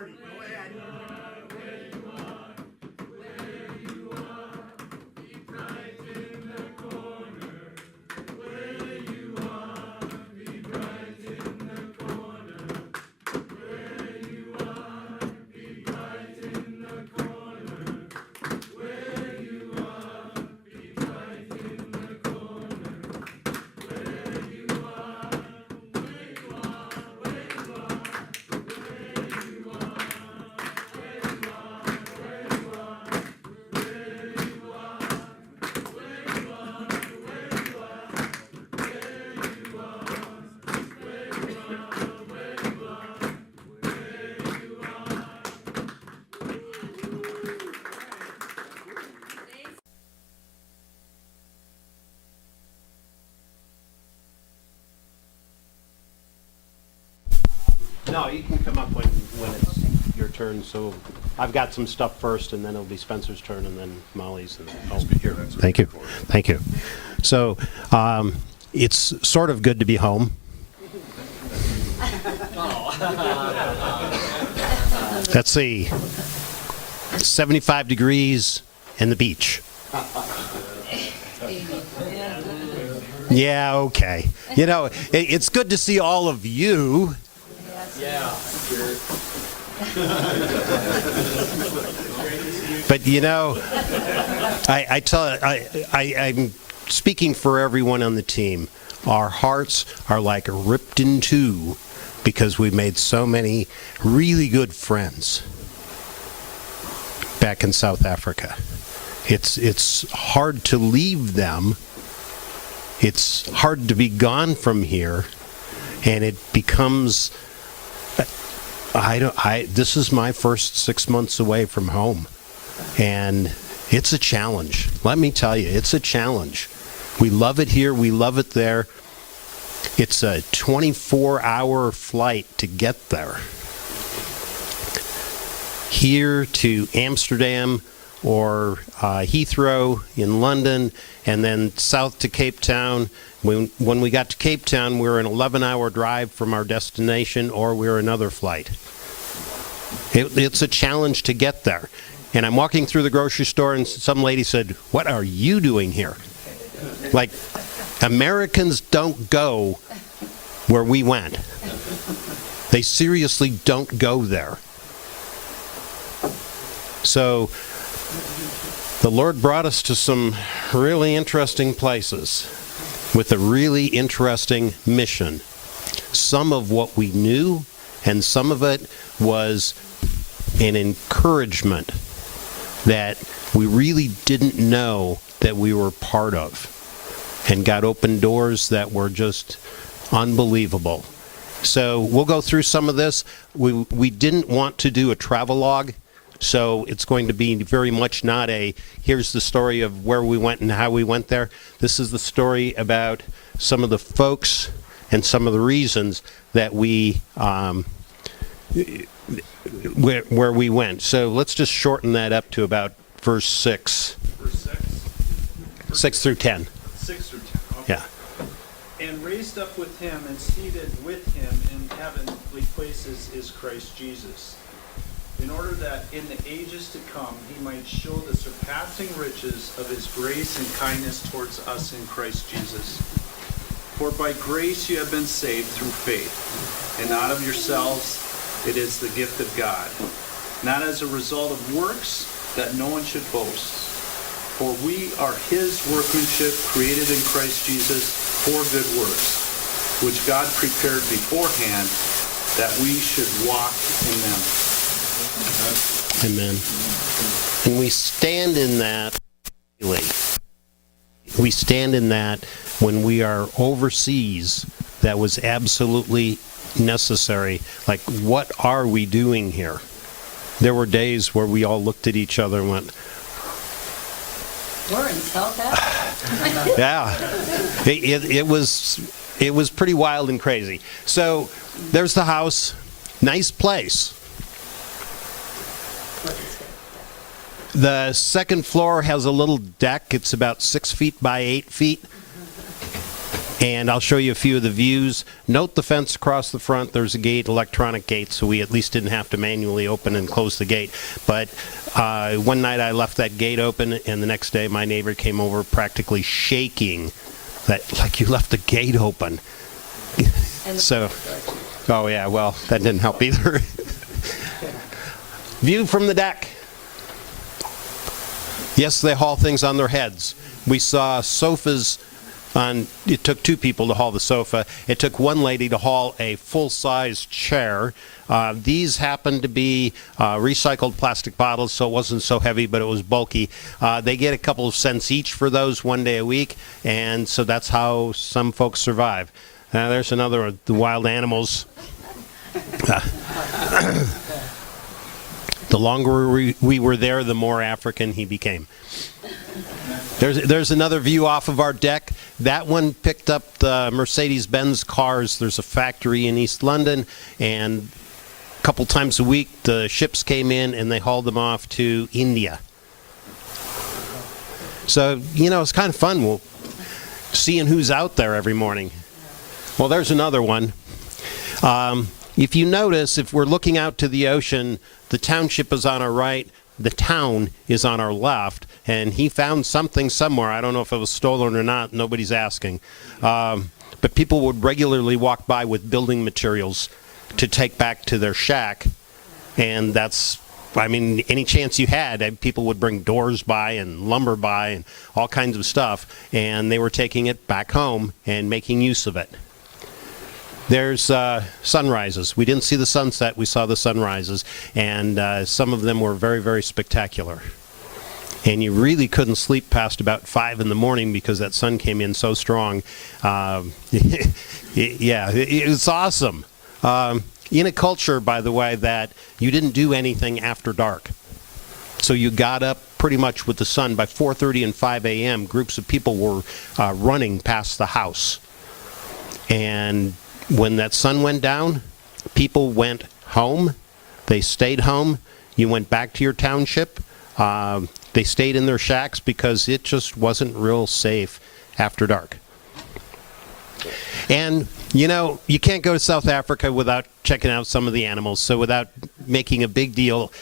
party. Go ahead. No, you can come up when it's your turn. So I've got some stuff first, and then it'll be Spencer's turn, and then Molly's, and I'll be here. Thank you. Thank you. So it's sort of good to be home. Let's see. 75 degrees and the beach. Yeah, okay. You know, it's good to see all of you. Yeah. But you know, I'm speaking for everyone on the team. Our hearts are like ripped in two because we made so many really good friends back in South Africa. It's hard to leave them. It's hard to be gone from here, and it becomes. This is my first 6 months away from home, and it's a challenge. Let me tell you, it's a challenge. We love it here, we love it there. It's a 24-hour flight to get there. Here to Amsterdam or Heathrow in London, and then south to Cape Town. When we got to Cape Town, we were an 11-hour drive from our destination, or we were another flight. It's a challenge to get there. And I'm walking through the grocery store, and some lady said, "What are you doing here?" Like, Americans don't go where we went. They seriously don't go there. So the Lord brought us to some really interesting places with a really interesting mission. Some of what we knew, and some of it was an encouragement that we really didn't know that we were part of, and got open doors that were just unbelievable. So we'll go through some of this. We didn't want to do a travelogue, so it's going to be very much not a, here's the story of where we went and how we went there. This is the story about some of the folks and some of the reasons that we, where we went. So let's just shorten that up to about verse 6. Verse 6? 6 through 10. 6 through 10, okay. Yeah. And raised up with him and seated with him in heavenly places is Christ Jesus, in order that in the ages to come he might show the surpassing riches of his grace and kindness towards us in Christ Jesus. For by grace you have been saved through faith, and not of yourselves, it is the gift of God, not as a result of works, that no one should boast. For we are his workmanship, created in Christ Jesus for good works, which God prepared beforehand that we should walk in them. Amen. And we stand in that daily. We stand in that when we are overseas. That was absolutely necessary. Like, what are we doing here? There were days where we all looked at each other and went, we're in South Africa. yeah. It was pretty wild and crazy. So there's the house. Nice place. The second floor has a little deck. It's about 6 feet by 8 feet. And I'll show you a few of the views. Note the fence across the front. There's a gate, electronic gate, so we at least didn't have to manually open and close the gate. But one night I left that gate open, and the next day my neighbor came over practically shaking that, like, you left the gate open. So, oh yeah, well, that didn't help either. View from the deck. Yes, they haul things on their heads. We saw sofas it took two people to haul the sofa. It took one lady to haul a full-size chair. These happened to be recycled plastic bottles, so it wasn't so heavy, but it was bulky. They get a couple of cents each for those 1 day a week, and so that's how some folks survive. There's another of the wild animals. The longer we were there, the more African he became. There's another view off of our deck. That one picked up the Mercedes-Benz cars. There's a factory in East London, and a couple times a week the ships came in and they hauled them off to India. So, it's kind of fun seeing who's out there every morning. Well, there's another one. If you notice, if we're looking out to the ocean, the township is on our right, the town is on our left, and he found something somewhere. I don't know if it was stolen or not. Nobody's asking. But people would regularly walk by with building materials to take back to their shack, and any chance you had, people would bring doors by and lumber by and all kinds of stuff, and they were taking it back home and making use of it. There's sunrises. We didn't see the sunset. We saw the sunrises, and some of them were very, very spectacular. And you really couldn't sleep past about 5 in the morning because that sun came in so strong. It's awesome. In a culture, by the way, that you didn't do anything after dark. So you got up pretty much with the sun. By 4:30 and 5 a.m., groups of people were running past the house. And when that sun went down, people went home. They stayed home. You went back to your township. They stayed in their shacks because it just wasn't real safe after dark. And, you can't go to South Africa without checking out some of the animals. So without making a big deal,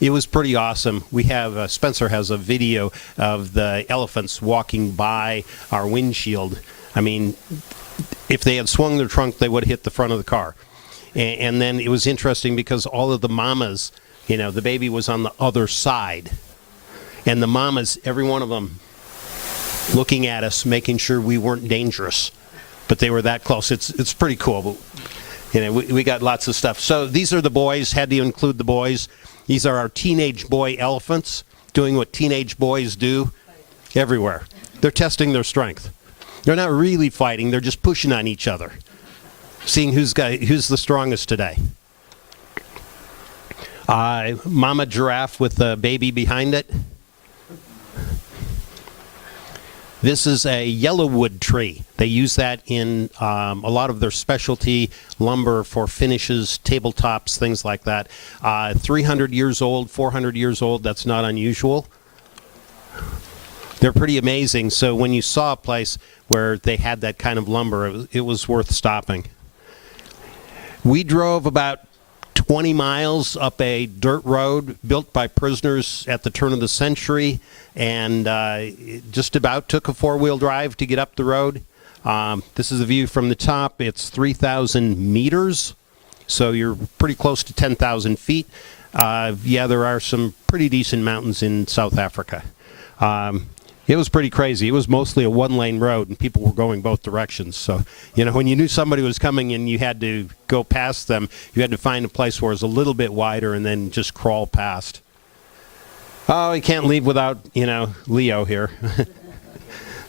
it was pretty awesome. We have, Spencer has a video of the elephants walking by our windshield. I mean, if they had swung their trunk, they would have hit the front of the car. And then it was interesting because all of the mamas, the baby was on the other side. And the mamas, every one of them, looking at us, making sure we weren't dangerous. But they were that close. It's pretty cool. But, we got lots of stuff. So these are the boys. Had to include the boys. These are our teenage boy elephants doing what teenage boys do everywhere. They're testing their strength. They're not really fighting. They're just pushing on each other, seeing who's the strongest today. Mama giraffe with the baby behind it. This is a yellowwood tree. They use that in a lot of their specialty lumber for finishes, tabletops, things like that. 300 years old, 400 years old, that's not unusual. They're pretty amazing. So when you saw a place where they had that kind of lumber, it was worth stopping. We drove about 20 miles up a dirt road built by prisoners at the turn of the century, and it just about took a four-wheel drive to get up the road. This is a view from the top. It's 3,000 meters, so you're pretty close to 10,000 feet. There are some pretty decent mountains in South Africa. It was pretty crazy. It was mostly a one-lane road, and people were going both directions. So, when you knew somebody was coming and you had to go past them, you had to find a place where it was a little bit wider and then just crawl past. Oh, you can't leave without, Leo here.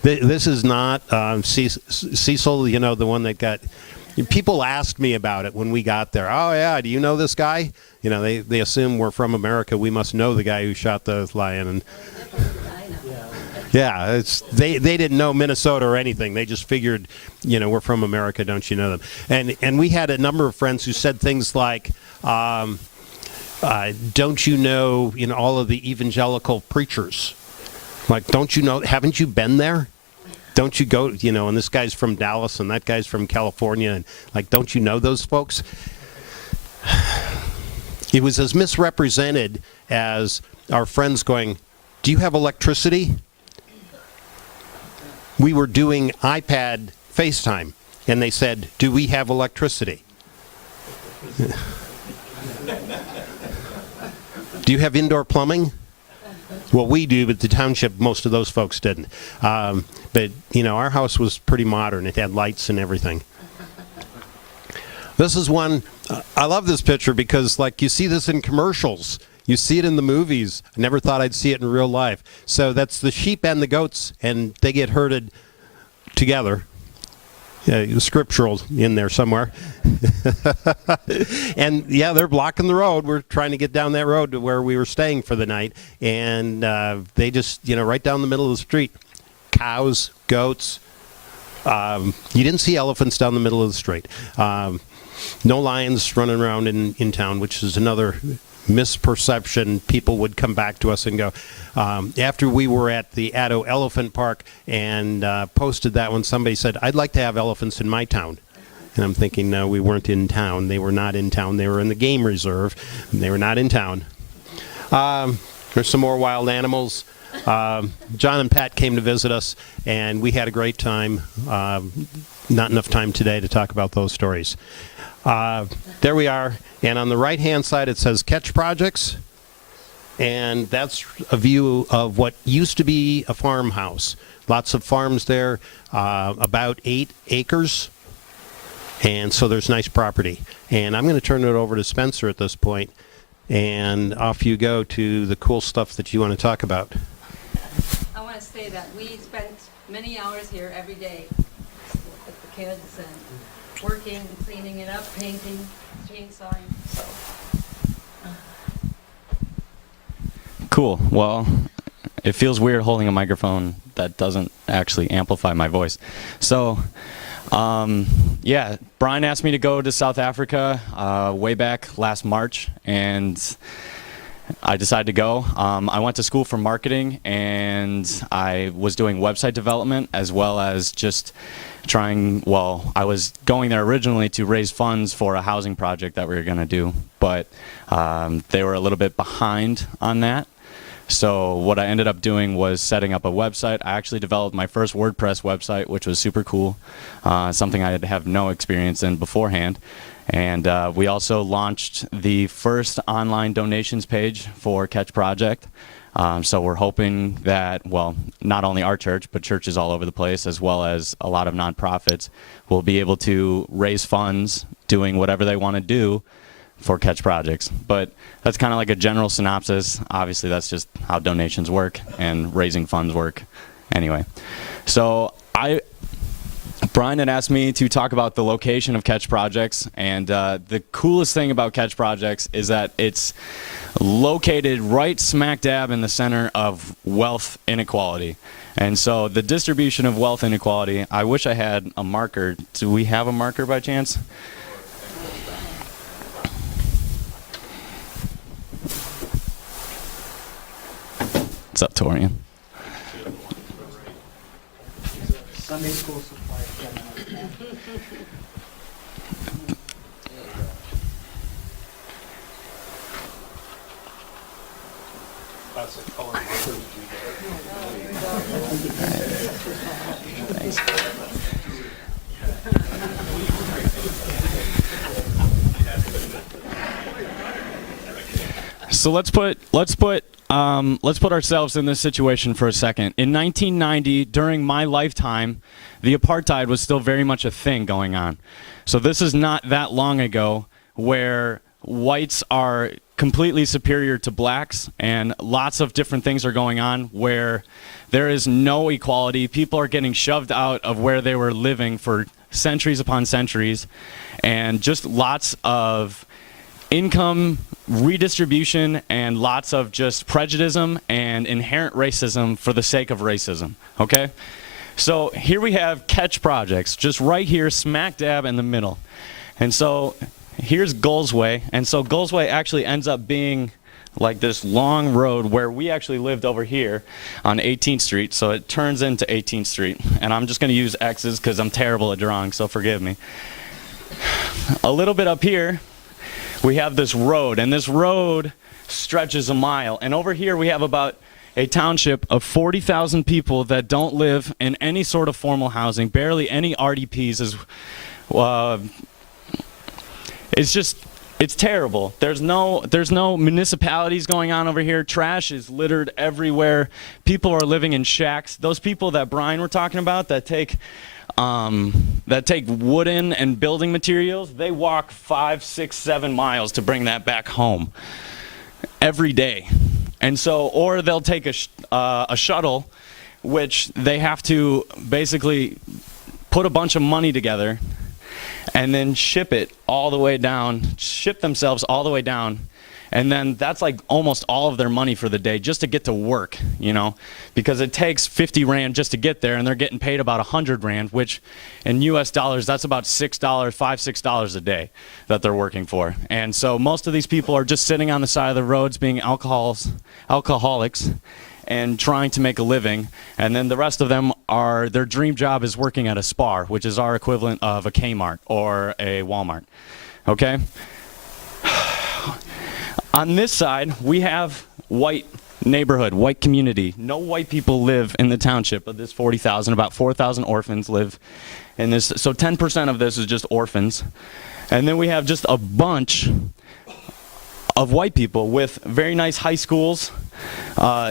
This is not Cecil, the one that got... People asked me about it when we got there. Oh, yeah, do you know this guy? They assume we're from America. We must know the guy who shot the lion. And yeah, they didn't know Minnesota or anything. They just figured, we're from America, don't you know them? And we had a number of friends who said things like, don't you know, all of the evangelical preachers? Like, don't you know, haven't you been there? don't you go, and this guy's from Dallas and that guy's from California, and like, don't you know those folks? It was as misrepresented as our friends going, do you have electricity? We were doing iPad FaceTime, and they said, do we have electricity? Do you have indoor plumbing? Well, we do, but the township, most of those folks didn't. But, our house was pretty modern. It had lights and everything. This is one, I love this picture because, like, you see this in commercials. You see it in the movies. I never thought I'd see it in real life. So that's the sheep and the goats, and they get herded together. Scriptural in there somewhere. And, yeah, they're blocking the road. We're trying to get down that road to where we were staying for the night. And they just, right down the middle of the street. Cows, goats. You didn't see elephants down the middle of the street. No lions running around in town, which is another misperception. People would come back to us and go, after we were at the Addo Elephant Park and posted that one, somebody said, I'd like to have elephants in my town. And I'm thinking, no, we weren't in town. They were not in town. They were in the game reserve. They were not in town. There's some more wild animals. John and Pat came to visit us, and we had a great time. Not enough time today to talk about those stories. There we are, and on the right-hand side it says Catch Projects, and that's a view of what used to be a farmhouse. Lots of farms there, about 8 acres, and so there's nice property. And I'm going to turn it over to Spencer at this point, and off you go to the cool stuff that you want to talk about. I want to say that we spent many hours here every day with the kids and working, cleaning it up, painting, chainsawing, so. Cool. Well, it feels weird holding a microphone that doesn't actually amplify my voice. So, yeah, Brian asked me to go to South Africa way back last March, and I decided to go. I went to school for marketing, and I was doing website development as well as just I was going there originally to raise funds for a housing project that we were going to do, but they were a little bit behind on that. So what I ended up doing was setting up a website. I actually developed my first WordPress website, which was super cool, something I have no experience in beforehand. And we also launched the first online donations page for Catch Project. So we're hoping that, not only our church, but churches all over the place, as well as a lot of nonprofits, will be able to raise funds doing whatever they want to do for Catch Projects. But that's kind of like a general synopsis. Obviously, that's just how donations work and raising funds work. Anyway, so Brian had asked me to talk about the location of Catch Projects, and the coolest thing about Catch Projects is that it's located right smack dab in the center of wealth inequality. And so the distribution of wealth inequality, I wish I had a marker. Do we have a marker by chance? What's up, Torian? Sunday school supply. That's a color marker. Thanks. So let's put ourselves in this situation for a second. In 1990, during my lifetime, the apartheid was still very much a thing going on. So this is not that long ago where whites are completely superior to blacks, and lots of different things are going on where there is no equality. People are getting shoved out of where they were living for centuries upon centuries, and just lots of income redistribution and lots of just prejudice and inherent racism for the sake of racism, okay? So here we have Catch Projects, just right here, smack dab in the middle. And so here's Goalsway, and so Goalsway actually ends up being like this long road where we actually lived over here on 18th Street, so it turns into 18th Street. And I'm just going to use X's because I'm terrible at drawing, so forgive me. A little bit up here, we have this road, and this road stretches a mile. And over here we have about a township of 40,000 people that don't live in any sort of formal housing, barely any RDPs. It's terrible. There's no municipalities going on over here. Trash is littered everywhere. People are living in shacks. Those people that Brian were talking about that take wooden and building materials, they walk 5, 6, 7 miles to bring that back home every day. And so, or they'll take a shuttle, which they have to basically put a bunch of money together and then ship themselves all the way down. And then that's like almost all of their money for the day just to get to work, because it takes 50 Rand just to get there, and they're getting paid about 100 Rand, which in US dollars, that's about $6 a day that they're working for. And so most of these people are just sitting on the side of the roads being alcoholics and trying to make a living. And then the rest of them their dream job is working at a Spar, which is our equivalent of a Kmart or a Walmart. Okay? On this side, we have white neighborhood, white community. No white people live in the township of this 40,000. About 4,000 orphans live in this. So 10% of this is just orphans. And then we have just a bunch of white people with very nice high schools.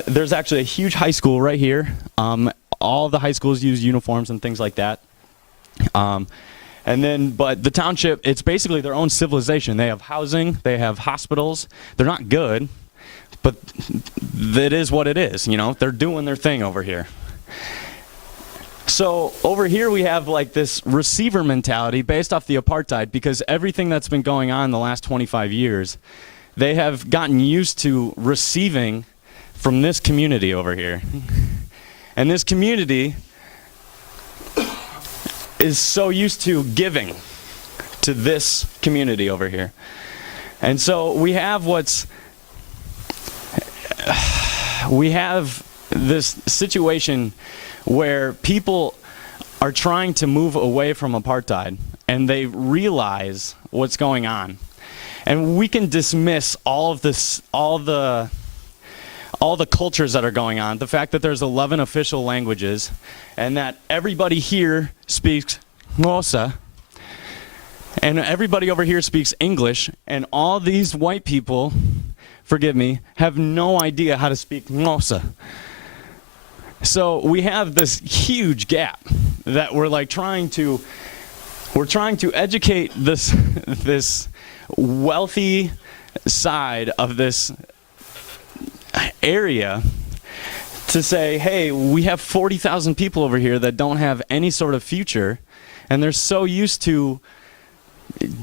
There's actually a huge high school right here. All the high schools use uniforms and things like that. But the township, it's basically their own civilization. They have housing, they have hospitals. They're not good, but it is what it is, They're doing their thing over here. So over here we have like this receiver mentality based off the apartheid, because everything that's been going on in the last 25 years, they have gotten used to receiving from this community over here. And this community is so used to giving to this community over here. And so we have this situation where people are trying to move away from apartheid, and they realize what's going on. And we can dismiss all the cultures that are going on, the fact that there's 11 official languages, and that everybody here speaks Xhosa, and everybody over here speaks English, and all these white people, forgive me, have no idea how to speak Xhosa. So we have this huge gap that we're trying to educate this wealthy side of this area to say, hey, we have 40,000 people over here that don't have any sort of future, and they're so used to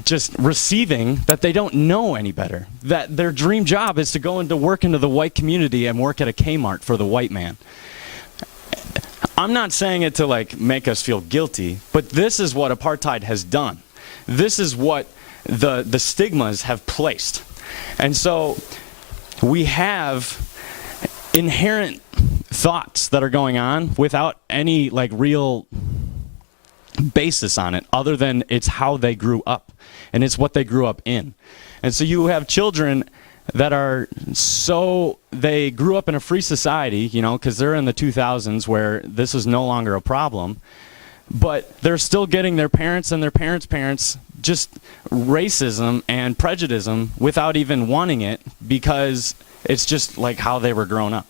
just receiving that they don't know any better. That their dream job is to go into work into the white community and work at a Kmart for the white man. I'm not saying it to make us feel guilty, but this is what apartheid has done. This is what the stigmas have placed. And so we have inherent thoughts that are going on without any real basis on it, other than it's how they grew up and it's what they grew up in. And so you have children that they grew up in a free society, because they're in the 2000s where this is no longer a problem, but they're still getting their parents and their parents' parents just racism and prejudice without even wanting it, because it's just how they were grown up.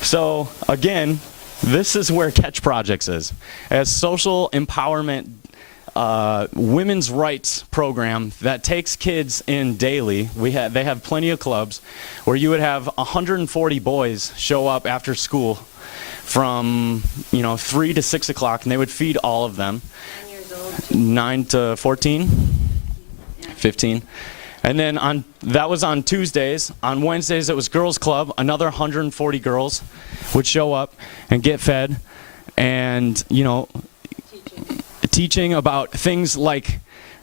So again, this is where Catch Projects is. As social empowerment, women's rights program that takes kids in daily. They have plenty of clubs where you would have 140 boys show up after school from 3 to 6 o'clock, and they would feed all of them. 9 years old. 9 to 14, 15. And then that was on Tuesdays. On Wednesdays, it was Girls Club. Another 140 girls would show up and get fed, and teaching about things like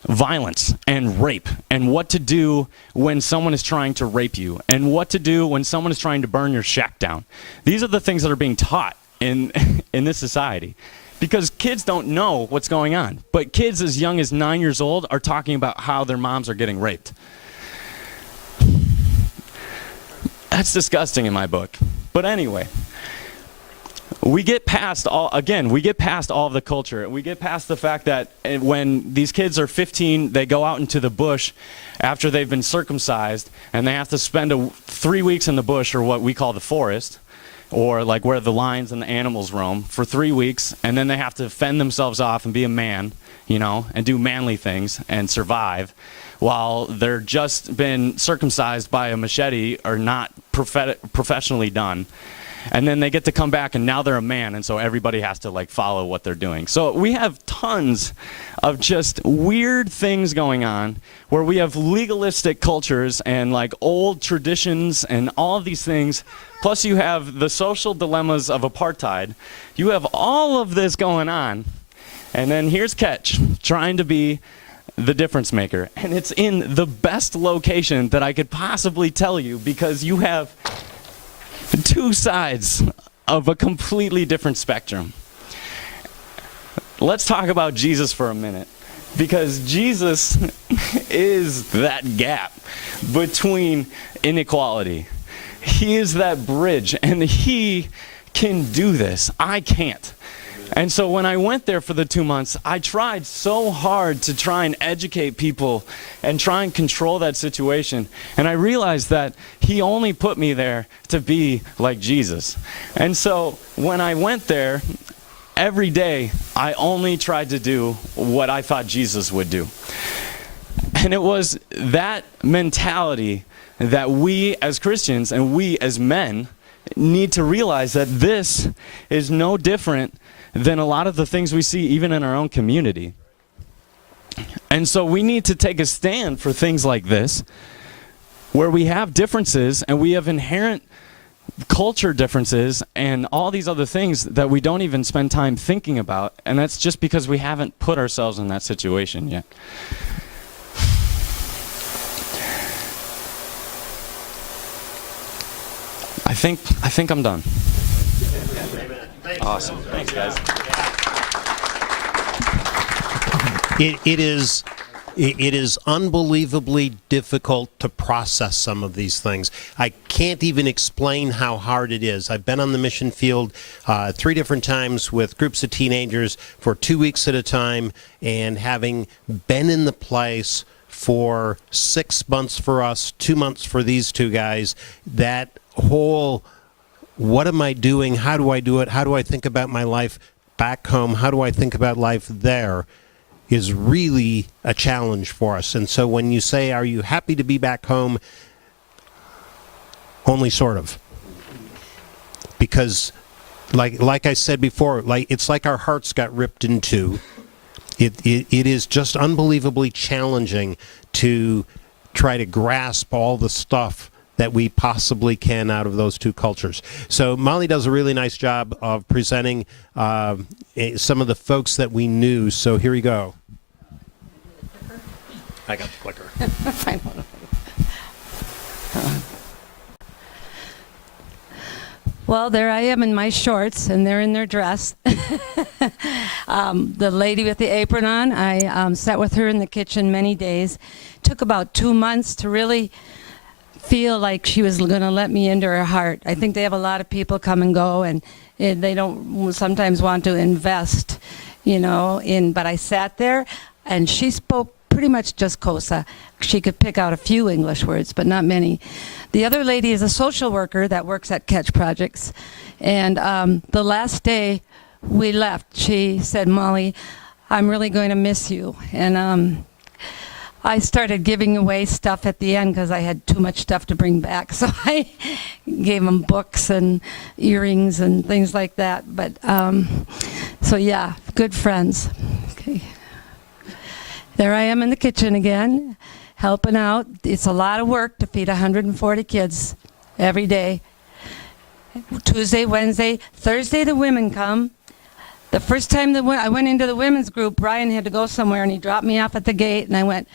violence and rape, and what to do when someone is trying to rape you, and what to do when someone is trying to burn your shack down. These are the things that are being taught in this society, because kids don't know what's going on. But kids as young as 9 years old are talking about how their moms are getting raped. That's disgusting in my book. But anyway, we get past all of the culture. We get past the fact that when these kids are 15, they go out into the bush after they've been circumcised, and they have to spend 3 weeks in the bush, or what we call the forest, or like where the lions and the animals roam, for 3 weeks, and then they have to fend themselves off and be a man, and do manly things and survive, while they're just been circumcised by a machete or not professionally done. And then they get to come back, and now they're a man, and so everybody has to follow what they're doing. So we have tons of just weird things going on, where we have legalistic cultures and old traditions and all of these things. Plus you have the social dilemmas of apartheid. You have all of this going on, and then here's Ketch trying to be the difference maker. And it's in the best location that I could possibly tell you, because you have two sides of a completely different spectrum. Let's talk about Jesus for a minute, because Jesus is that gap between inequality. He is that bridge, and he can do this. I can't. And so when I went there for the 2 months, I tried so hard to try and educate people and try and control that situation. And I realized that he only put me there to be like Jesus. And so when I went there, every day I only tried to do what I thought Jesus would do. And it was that mentality that we as Christians and we as men need to realize, that this is no different than a lot of the things we see even in our own community. And so we need to take a stand for things like this, where we have differences and we have inherent culture differences and all these other things that we don't even spend time thinking about, and that's just because we haven't put ourselves in that situation yet. I think I'm done. Awesome. Thanks, guys. It is unbelievably difficult to process some of these things. I can't even explain how hard it is. I've been on the mission field 3 different times with groups of teenagers for 2 weeks at a time, and having been in the place for 6 months for us, 2 months for these two guys, that whole, what am I doing? How do I do it? How do I think about my life back home? How do I think about life there? Is really a challenge for us. And so when you say, are you happy to be back home? Only sort of. Because like I said before, it's like our hearts got ripped in two. It is just unbelievably challenging to try to grasp all the stuff that we possibly can out of those two cultures. So Molly does a really nice job of presenting some of the folks that we knew. So here we go. I got the clicker. Well, there I am in my shorts, and they're in their dress. The lady with the apron on, I sat with her in the kitchen many days. Took about 2 months to really feel like she was going to let me into her heart. I think they have a lot of people come and go, and they don't sometimes want to invest, but I sat there, and she spoke pretty much just Xhosa. She could pick out a few English words, but not many. The other lady is a social worker that works at Catch Projects, and the last day we left, she said, "Molly, I'm really going to miss you." And I started giving away stuff at the end because I had too much stuff to bring back. So I gave them books and earrings and things like that. But so yeah, good friends. Okay. There I am in the kitchen again, helping out. It's a lot of work to feed 140 kids every day. Tuesday, Wednesday, Thursday the women come. The first time that I went into the women's group, Brian had to go somewhere, and he dropped me off at the gate, and I went,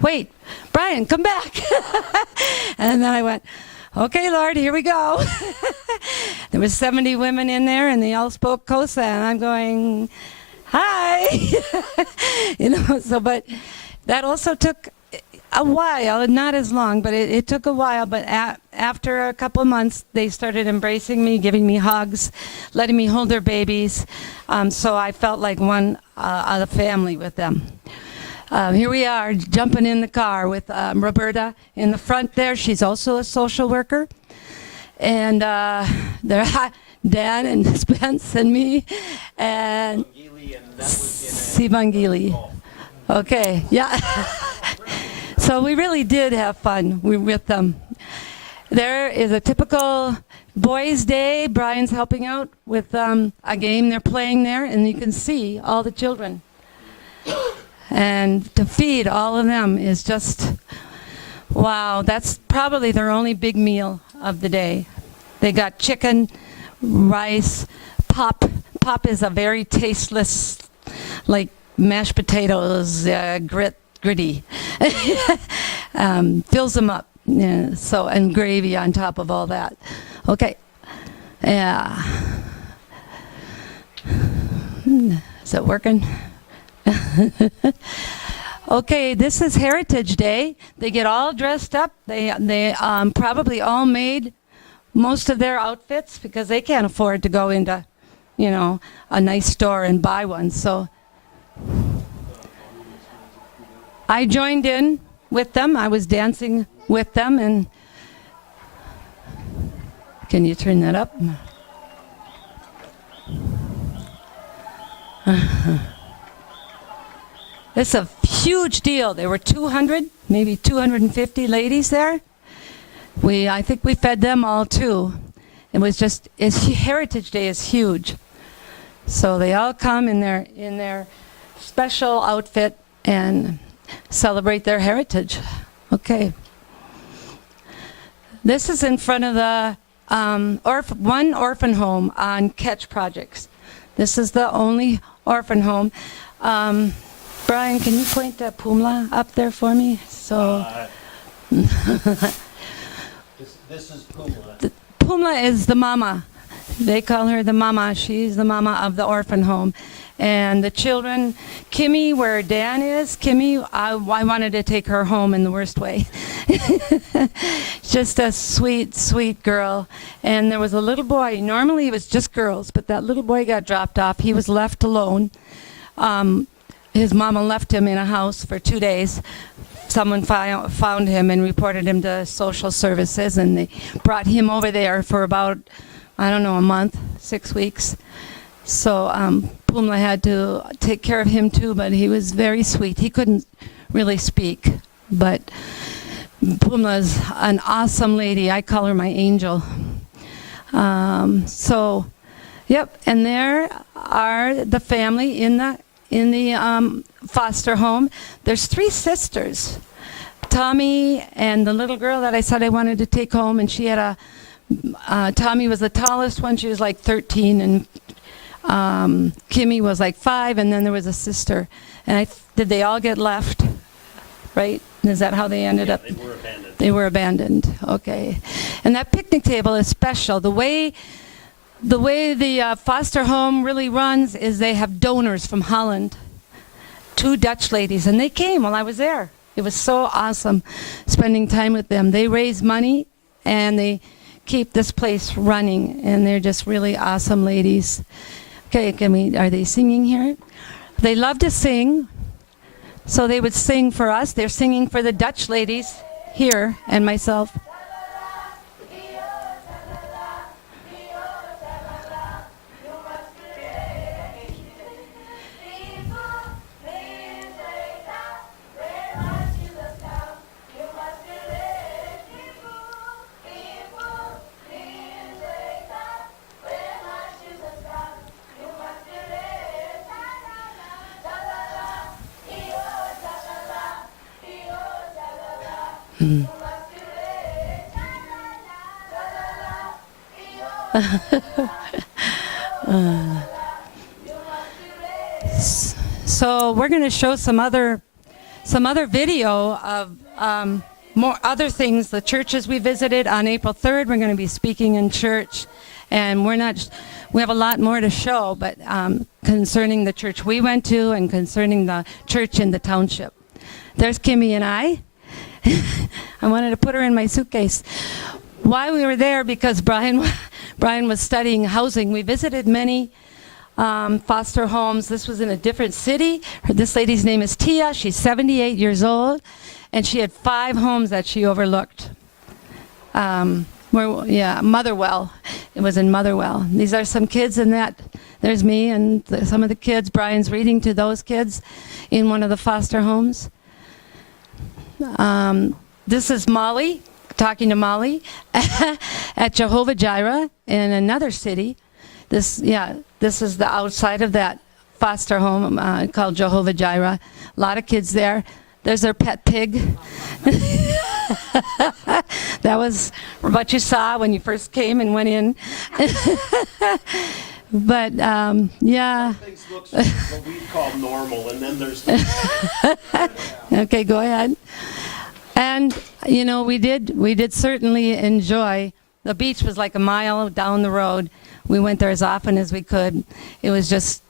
"Wait, Brian, come back." And then I went, "Okay, Lord, here we go." There was 70 women in there, and they all spoke Xhosa, and I'm going, "Hi." But that also took a while, not as long, but it took a while. But after a couple of months, they started embracing me, giving me hugs, letting me hold their babies. So I felt like one of the family with them. Here we are, jumping in the car with Roberta in the front there. She's also a social worker. And they're Dan and Spence and me and Sivangili. Okay, yeah. So we really did have fun with them. There is a typical boys' day. Brian's helping out with a game they're playing there, and you can see all the children. And to feed all of them is just, wow, that's probably their only big meal of the day. They got chicken, rice, pop. Pop is a very tasteless, like mashed potatoes, gritty. Fills them up. Yeah, so, and gravy on top of all that. Okay. Yeah. Is it working? Okay, this is Heritage Day. They get all dressed up. They probably all made most of their outfits because they can't afford to go into, a nice store and buy one. So I joined in with them. I was dancing with them. And can you turn that up? It's a huge deal. There were 200, maybe 250 ladies there. I think we fed them all too. Heritage Day is huge. So they all come in their special outfit and celebrate their heritage. Okay. This is in front of the one orphan home on Catch Projects. This is the only orphan home. Brian, can you point that Pumla up there for me? So This is Pumla. Pumla is the mama. They call her the mama. She's the mama of the orphan home. And the children, Kimmy, where Dan is, Kimmy, I wanted to take her home in the worst way. Just a sweet, sweet girl. And there was a little boy. Normally it was just girls, but that little boy got dropped off. He was left alone. His mama left him in a house for 2 days. Someone found him and reported him to social services, and they brought him over there for about, a month, 6 weeks. So Pumla had to take care of him too, but he was very sweet. He couldn't really speak, but Pumla's an awesome lady. I call her my angel. Yep, and there are the family in the foster home. There's 3 sisters. Tommy and the little girl that I said I wanted to take home, and she had Tommy was the tallest one. She was like 13, and Kimmy was like 5, and then there was a sister. And did they all get left? Right? Is that how they ended up? They were abandoned. They were abandoned. Okay. And that picnic table is special. The way the foster home really runs is they have donors from Holland, 2 Dutch ladies, and they came while I was there. It was so awesome spending time with them. They raise money, and they keep this place running, and they're just really awesome ladies. Okay, are they singing here? They love to sing, so they would sing for us. They're singing for the Dutch ladies here and myself. So we're going to show some other video of more other things, the churches we visited. On April 3rd, we're going to be speaking in church, and we have a lot more to show, but concerning the church we went to and concerning the church in the township. There's Kimmy and I. I wanted to put her in my suitcase. Why we were there, because Brian was studying housing. We visited many foster homes. This was in a different city. This lady's name is Tia. She's 78 years old, and she had 5 homes that she overlooked. Motherwell. It was in Motherwell. These are some kids in that. There's me and some of the kids. Brian's reading to those kids in one of the foster homes. This is Molly, talking to Molly at Jehovah Jireh in another city. This is the outside of that foster home called Jehovah Jireh. A lot of kids there. There's their pet pig. That was what you saw when you first came and went in. But yeah. Things looks like what we call normal, and then there's Okay, go ahead. And we did certainly enjoy. The beach was like a mile down the road. We went there as often as we could. It was just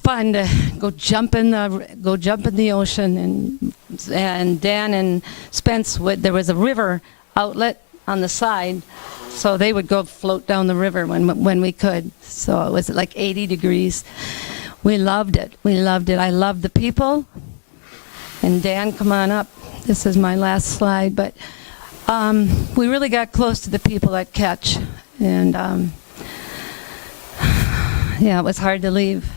fun to go jump in the ocean. And Dan and Spence there was a river outlet on the side, so they would go float down the river when we could. So it was like 80 degrees. We loved it. I loved the people. And Dan, come on up. This is my last slide, but we really got close to the people at Catch, and it was hard to leave.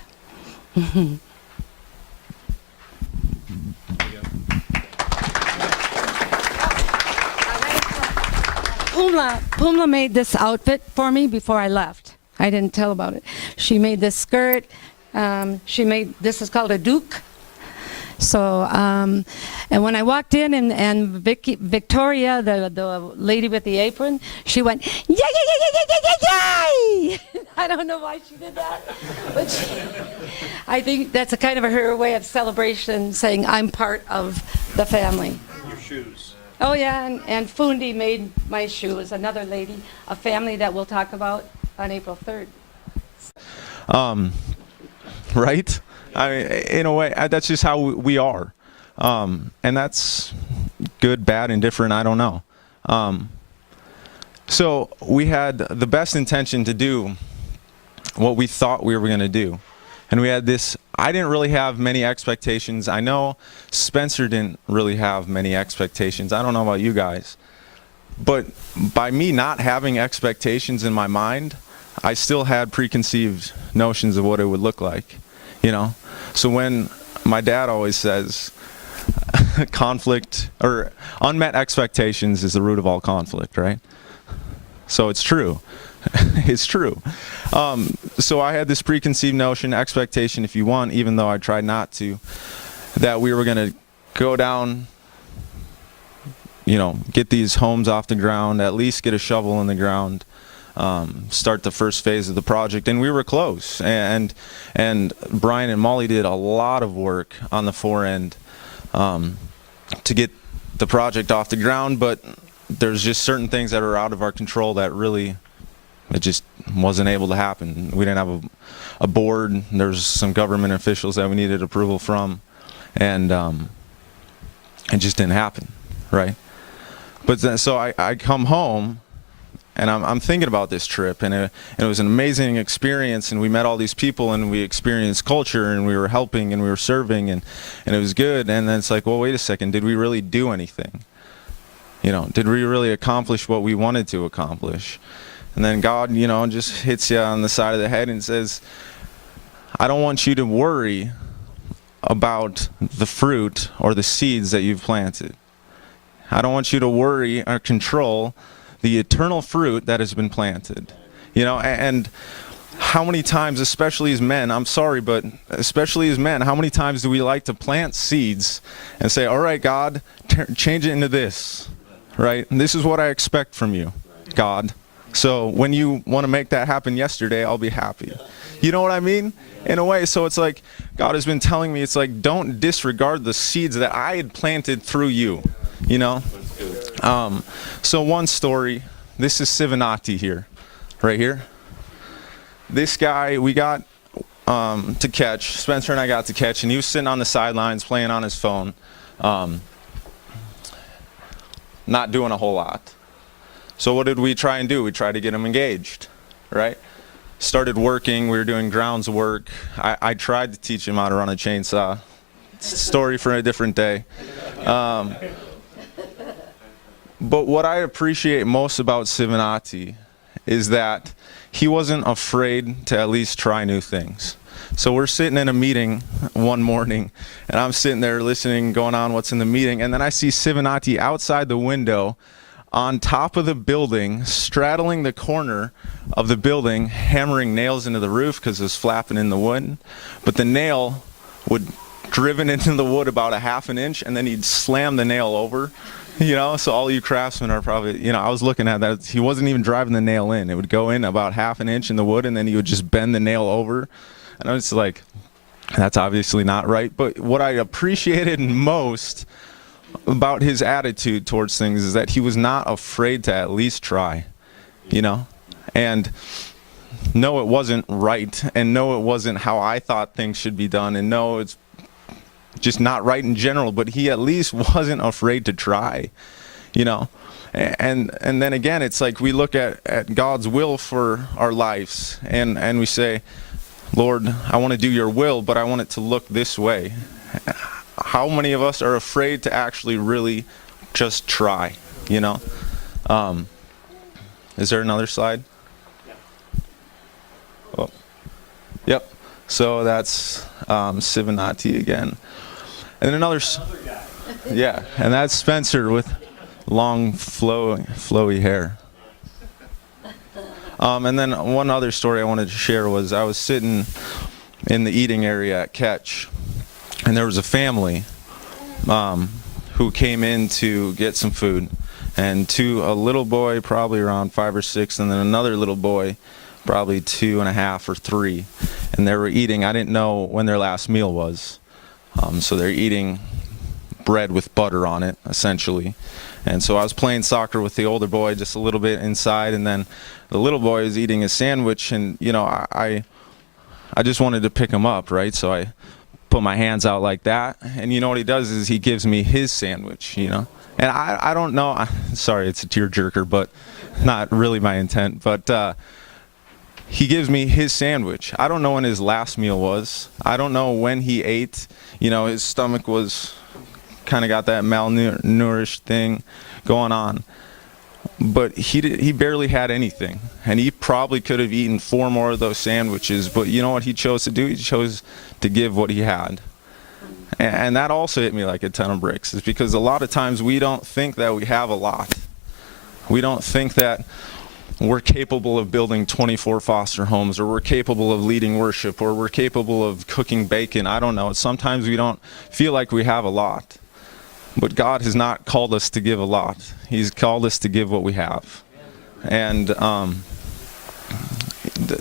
Pumla made this outfit for me before I left. I didn't tell about it. She made this skirt. This is called a duke. So, and when I walked in, and Victoria, the lady with the apron, she went, yay, yay, yay, yay, yay, yay, yay! I don't know why she did that, but I think that's a kind of her way of celebration, saying I'm part of the family. your shoes. Oh yeah, and Fundi made my shoes, another lady, a family that we'll talk about on April 3rd. Right? I mean, in a way, that's just how we are. And that's good, bad, indifferent, I don't know. So we had the best intention to do what we thought we were going to do. And we had this, I didn't really have many expectations. I know Spencer didn't really have many expectations. I don't know about you guys. But by me not having expectations in my mind, I still had preconceived notions of what it would look like, So when my dad always says conflict or unmet expectations is the root of all conflict, right? So it's true. It's true. So I had this preconceived notion, expectation if you want, even though I tried not to, that we were going to go down, get these homes off the ground, at least get a shovel in the ground, start the first phase of the project, and we were close. And Brian and Molly did a lot of work on the forend to get the project off the ground, but there's just certain things that are out of our control that really, it just wasn't able to happen. We didn't have a board. There's some government officials that we needed approval from, and it just didn't happen, right? But then, so I come home, and I'm thinking about this trip, and it was an amazing experience, and we met all these people, and we experienced culture, and we were helping, and we were serving, and it was good. And then it's like, well, wait a second, did we really do anything? Did we really accomplish what we wanted to accomplish? And then God, just hits you on the side of the head and says, I don't want you to worry about the fruit or the seeds that you've planted. I don't want you to worry or control the eternal fruit that has been planted. And how many times, especially as men, I'm sorry, but especially as men, how many times do we like to plant seeds and say, all right, God, change it into this, right? And this is what I expect from you, God. So when you want to make that happen yesterday, I'll be happy. You know what I mean? In a way. So it's like God has been telling me, it's like, don't disregard the seeds that I had planted through you, you know? So one story, this is Civinati here, right here. This guy, we got to catch, Spencer and I got to catch, and he was sitting on the sidelines playing on his phone, not doing a whole lot. So what did we try and do? We tried to get him engaged, right? Started working, we were doing grounds work. I tried to teach him how to run a chainsaw. Story for a different day. But what I appreciate most about Civinati is that he wasn't afraid to at least try new things. So we're sitting in a meeting one morning, and I'm sitting there listening, going on what's in the meeting, and then I see Civinati outside the window on top of the building, straddling the corner of the building, hammering nails into the roof because it was flapping in the wood. But the nail would driven into the wood about a half an inch, and then he'd slam the nail over. You know, so all you craftsmen are probably, you know, I was looking at that. He wasn't even driving the nail in. It would go in about half an inch in the wood, and then he would just bend the nail over. And I was like, that's obviously not right. But what I appreciated most about his attitude towards things is that he was not afraid to at least try, you know? And no, it wasn't right, and no, it wasn't how I thought things should be done, and no, it's just not right in general, but he at least wasn't afraid to try, you know? And then again, it's like we look at God's will for our lives, and we say, Lord, I want to do your will, but I want it to look this way. How many of us are afraid to actually really just try, you know? Is there another slide? Oh. Yep. So that's Civinati again. And then another yeah, and that's Spencer with long, flowy hair. And then one other story I wanted to share was I was sitting in the eating area at Catch, and there was a family who came in to get some food, and a little boy probably around 5 or 6, and then another little boy probably 2.5 or 3, and they were eating. I didn't know when their last meal was, so they're eating bread with butter on it, essentially. And so I was playing soccer with the older boy just a little bit inside, and then the little boy is eating a sandwich, and you know, I just wanted to pick him up, right? So I put my hands out like that, and you know what he does is he gives me his sandwich, you know. And I don't know, sorry, it's a tearjerker, but not really my intent, but he gives me his sandwich. I don't know when his last meal was. I don't know when he ate. You know, his stomach was kind of got that malnourished thing going on. But he barely had anything. And he probably could have eaten 4 more of those sandwiches. But you know what he chose to do? He chose to give what he had. And that also hit me like a ton of bricks. Is because a lot of times we don't think that we have a lot. We don't think that we're capable of building 24 foster homes, or we're capable of leading worship, or we're capable of cooking bacon. I don't know. Sometimes we don't feel like we have a lot. But God has not called us to give a lot. He's called us to give what we have. And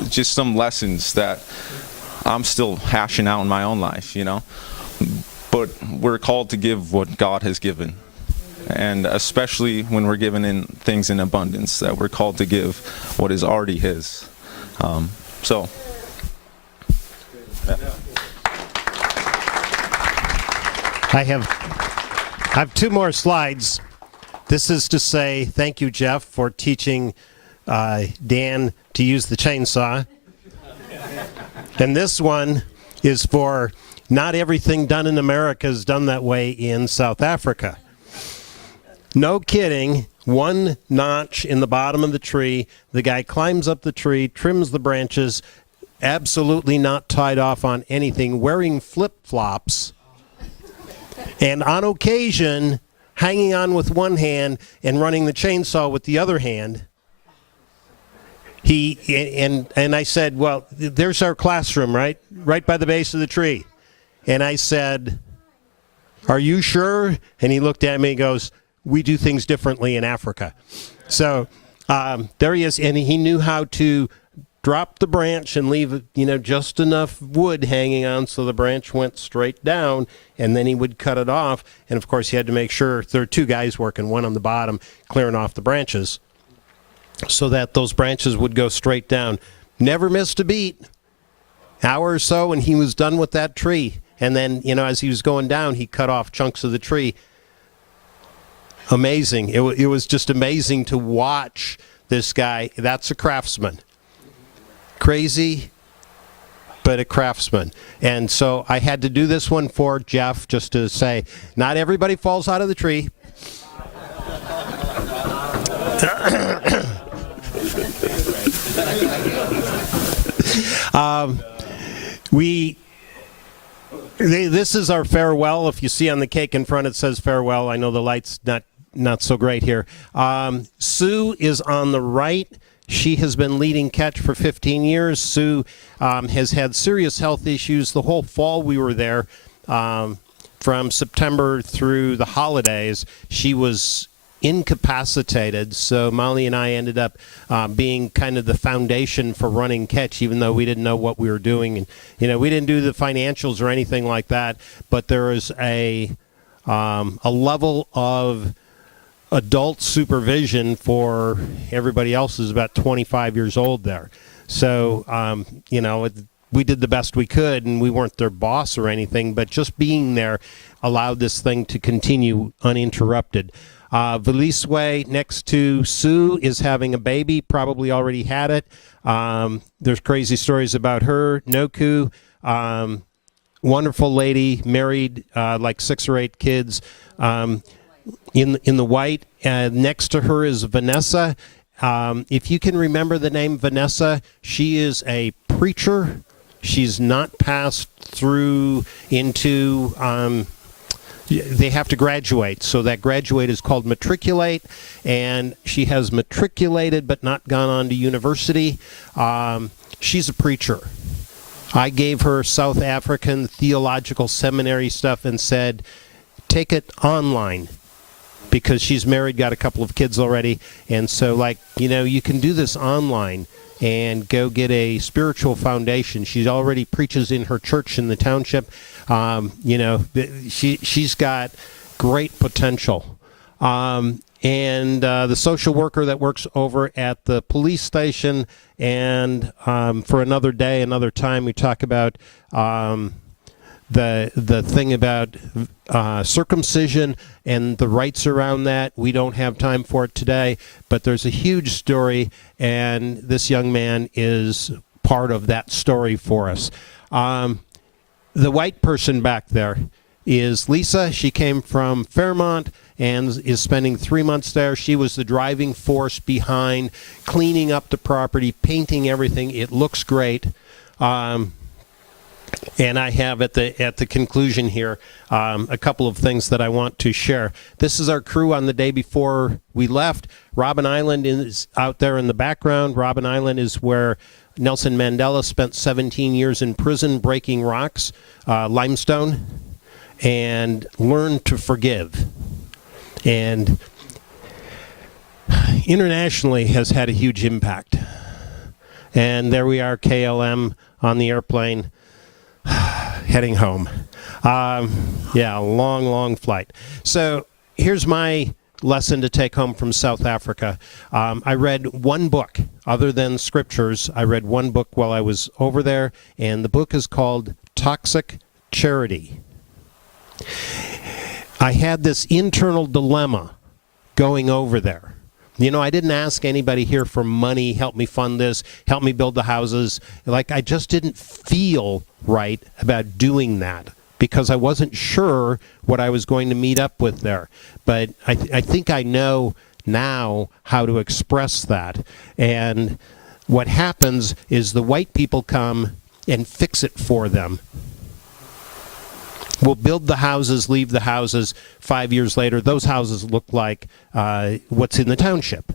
just some lessons that I'm still hashing out in my own life, you know. But we're called to give what God has given. And especially when we're given in things in abundance, that we're called to give what is already His. Yeah. I have 2 more slides. This is to say thank you, Jeff, for teaching Dan to use the chainsaw. And this one is for not everything done in America is done that way in South Africa. No kidding, 1 notch in the bottom of the tree. The guy climbs up the tree, trims the branches, absolutely not tied off on anything, wearing flip-flops. And on occasion, hanging on with one hand and running the chainsaw with the other hand. And I said, well, there's our classroom, right by the base of the tree. And I said, are you sure? And he looked at me and goes, we do things differently in Africa. So There he is, and he knew how to drop the branch and leave, just enough wood hanging on so the branch went straight down, and then he would cut it off. And of course, he had to make sure there are two guys working, one on the bottom clearing off the branches, so that those branches would go straight down. Never missed a beat. Hour or so, and he was done with that tree. And then, as he was going down, he cut off chunks of the tree. Amazing. It was just amazing to watch this guy. That's a craftsman. Crazy, but a craftsman. And so I had to do this one for Jeff, just to say, not everybody falls out of the tree. This is our farewell. If you see on the cake in front, it says farewell. I know the light's not so great here. Sue is on the right. She has been leading catch for 15 years. Sue has had serious health issues. The whole fall we were there, from September through the holidays, she was incapacitated. So Molly and I ended up being kind of the foundation for running catch, even though we didn't know what we were doing. And, we didn't do the financials or anything like that. But there is a level of adult supervision for everybody else is about 25 years old there. So, we did the best we could, and we weren't their boss or anything, but just being there allowed this thing to continue uninterrupted. Veliswe, next to Sue, is having a baby, probably already had it. There's crazy stories about her. Noku, wonderful lady, married, like 6 or 8 kids. In the white, next to her is Vanessa. If you can remember the name Vanessa, she is a preacher. She's not passed through into, they have to graduate. So that graduate is called matriculate, and she has matriculated but not gone on to university. She's a preacher. I gave her South African theological seminary stuff and said, take it online, because she's married, got a couple of kids already. And so, you can do this online and go get a spiritual foundation. She already preaches in her church in the township. She's got great potential. And the social worker that works over at the police station. And for another day, another time, we talk about the thing about circumcision and the rights around that. We don't have time for it today, but there's a huge story, and this young man is part of that story for us. The white person back there is Lisa. She came from Fairmont and is spending 3 months there. She was the driving force behind cleaning up the property, painting everything. It looks great. And I have at the conclusion here a couple of things that I want to share. This is our crew on the day before we left. Robben Island is out there in the background. Robben Island is where Nelson Mandela spent 17 years in prison breaking rocks, limestone, and learned to forgive. And internationally has had a huge impact. And there we are, KLM on the airplane, heading home. Long flight. So here's my lesson to take home from South Africa. I read one book, other than scriptures. I read one book while I was over there, and the book is called Toxic Charity. I had this internal dilemma going over there. I didn't ask anybody here for money, help me fund this, help me build the houses. I just didn't feel right about doing that because I wasn't sure what I was going to meet up with there. But I think I know now how to express that. And what happens is the white people come and fix it for them. We'll build the houses, leave the houses. 5 years later, those houses look like what's in the township.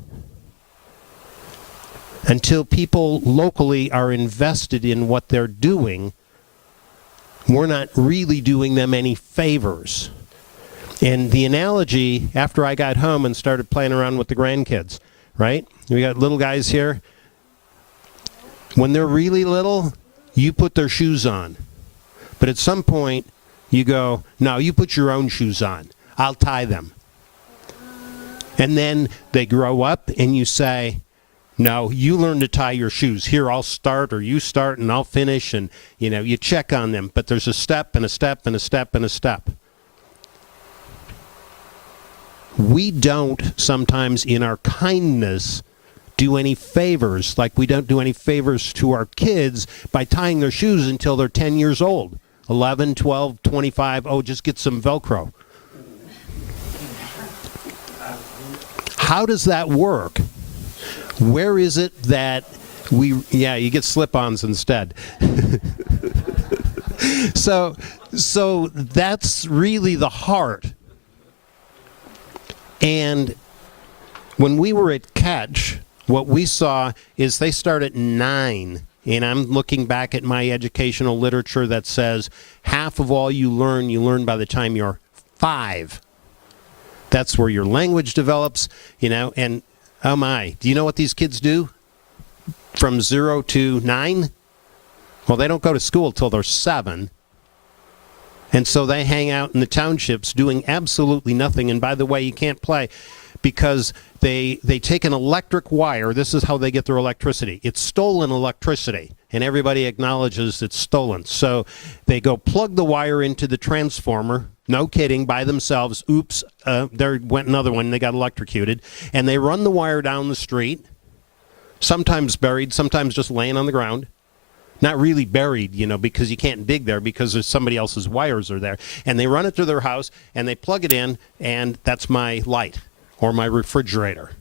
Until people locally are invested in what they're doing, we're not really doing them any favors. And the analogy, after I got home and started playing around with the grandkids, right? We got little guys here. When they're really little, you put their shoes on. But at some point, you go, no, you put your own shoes on. I'll tie them. And then they grow up and you say, no, you learn to tie your shoes. Here, I'll start, or you start and I'll finish. And, you check on them. But there's a step and a step and a step and a step. We don't sometimes in our kindness do any favors, like we don't do any favors to our kids by tying their shoes until they're 10 years old. 11, 12, 25, just get some Velcro. How does that work? Where is it that you get slip-ons instead. So that's really the heart. And when we were at Catch, what we saw is they start at 9. And I'm looking back at my educational literature that says half of all you learn by the time you're 5. That's where your language develops, and oh my, do you know what these kids do from 0 to 9? Well, they don't go to school till they're 7. And so they hang out in the townships doing absolutely nothing. And by the way, you can't play because they take an electric wire. This is how they get their electricity. It's stolen electricity, and everybody acknowledges it's stolen. So they go plug the wire into the transformer. No kidding, by themselves. Oops, there went another one. They got electrocuted. And they run the wire down the street, sometimes buried, sometimes just laying on the ground. Not really buried, because you can't dig there because there's somebody else's wires are there. And they run it to their house, and they plug it in, and that's my light or my refrigerator.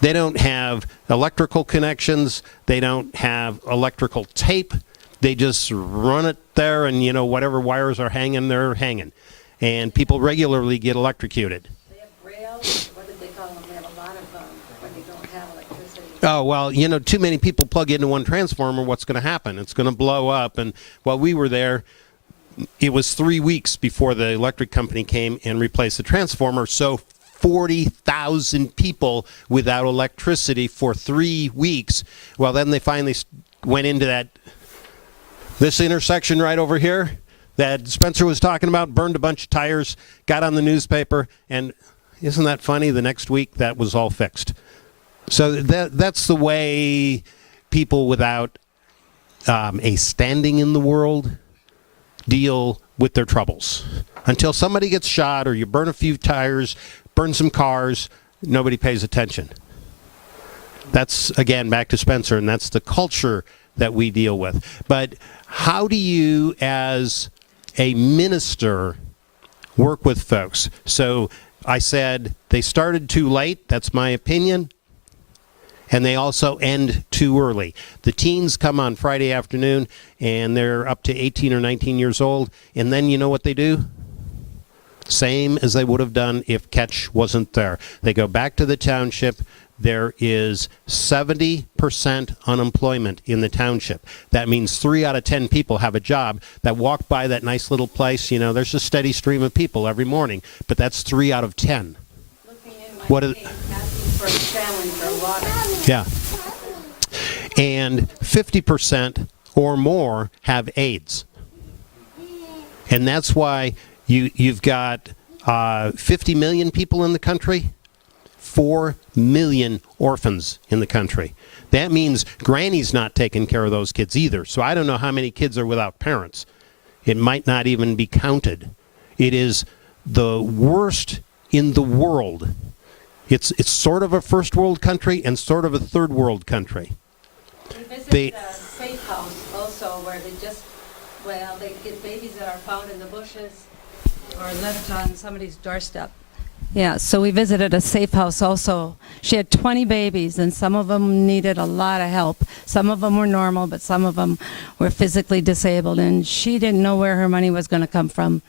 They don't have electrical connections. They don't have electrical tape. They just run it there, and, whatever wires are hanging, they're hanging. And people regularly get electrocuted. They have rails. What did they call them? They have a lot of them when they don't have electricity. Oh, well, too many people plug into one transformer, what's going to happen? It's going to blow up. And while we were there, it was 3 weeks before the electric company came and replaced the transformer. So 40,000 people without electricity for 3 weeks. Well, then they finally went into this intersection right over here that Spencer was talking about, burned a bunch of tires, got on the newspaper, and isn't that funny? The next week, that was all fixed. So that's the way people without a standing in the world deal with their troubles. Until somebody gets shot or you burn a few tires, burn some cars, nobody pays attention. That's, again, back to Spencer, and that's the culture that we deal with. But how do you, as a minister, work with folks? So I said they started too late. That's my opinion. And they also end too early. The teens come on Friday afternoon, and they're up to 18 or 19 years old. And then you know what they do? Same as they would have done if Catch wasn't there. They go back to the township. There is 70% unemployment in the township. That means 3 out of 10 people have a job that walk by that nice little place. There's a steady stream of people every morning, but that's 3 out of 10. Looking in my What is- cave, asking for a family for water. Yeah. And 50% or more have AIDS. And that's why you've got 50 million people in the country, 4 million orphans in the country. That means Granny's not taking care of those kids either. So I don't know how many kids are without parents. It might not even be counted. It is the worst in the world. It's sort of a first world country and sort of a third world country. We visited a safe house also where they get babies that are found in the bushes or left on somebody's doorstep. Yeah, so we visited a safe house also. She had 20 babies, and some of them needed a lot of help. Some of them were normal, but some of them were physically disabled, and she didn't know where her money was going to come from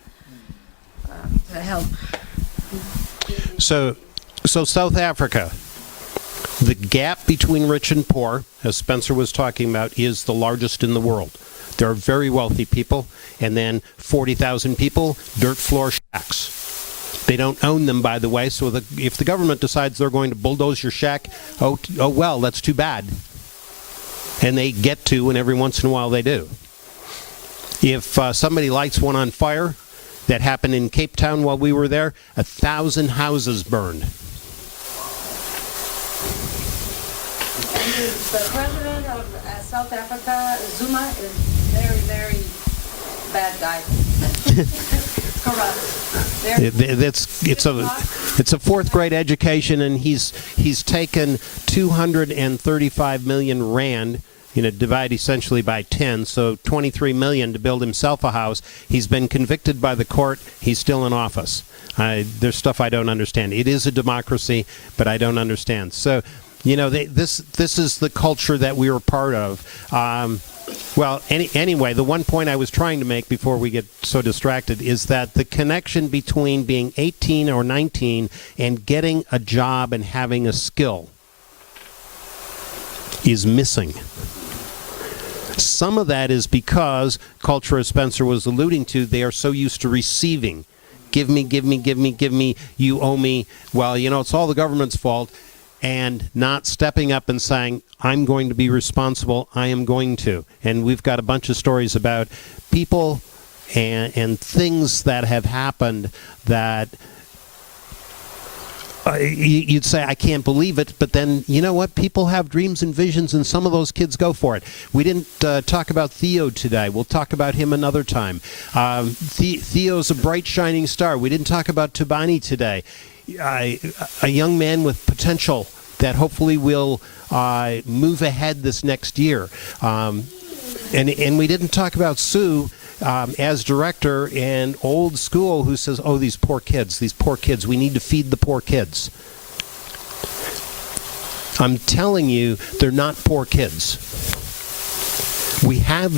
to help. So South Africa, the gap between rich and poor, as Spencer was talking about, is the largest in the world. There are very wealthy people, and then 40,000 people, dirt floor shacks. They don't own them, by the way, so if the government decides they're going to bulldoze your shack, oh well, that's too bad. And they get to, and every once in a while they do. If somebody lights one on fire, that happened in Cape Town while we were there, 1,000 houses burned. The president of South Africa, Zuma, is very, very bad guy. Corrupt. It's a fourth grade education, and he's taken 235 million rand, divide essentially by 10, so 23 million to build himself a house. He's been convicted by the court. He's still in office. There's stuff I don't understand. It is a democracy, but I don't understand. So, this is the culture that we were part of. Anyway, the one point I was trying to make before we get so distracted is that the connection between being 18 or 19 and getting a job and having a skill is missing. Some of that is because, culture, as Spencer was alluding to, they are so used to receiving. Give me, give me, give me, give me, you owe me. Well, it's all the government's fault. And not stepping up and saying, I'm going to be responsible, I am going to. And we've got a bunch of stories about people and things that have happened that you'd say, I can't believe it, but then, you know what? People have dreams and visions, and some of those kids go for it. We didn't talk about Theo today. We'll talk about him another time. Theo's a bright, shining star. We didn't talk about Tabani today. A young man with potential that hopefully will move ahead this next year. And we didn't talk about Sue as director and old school who says, oh, these poor kids, we need to feed the poor kids. I'm telling you, they're not poor kids. We have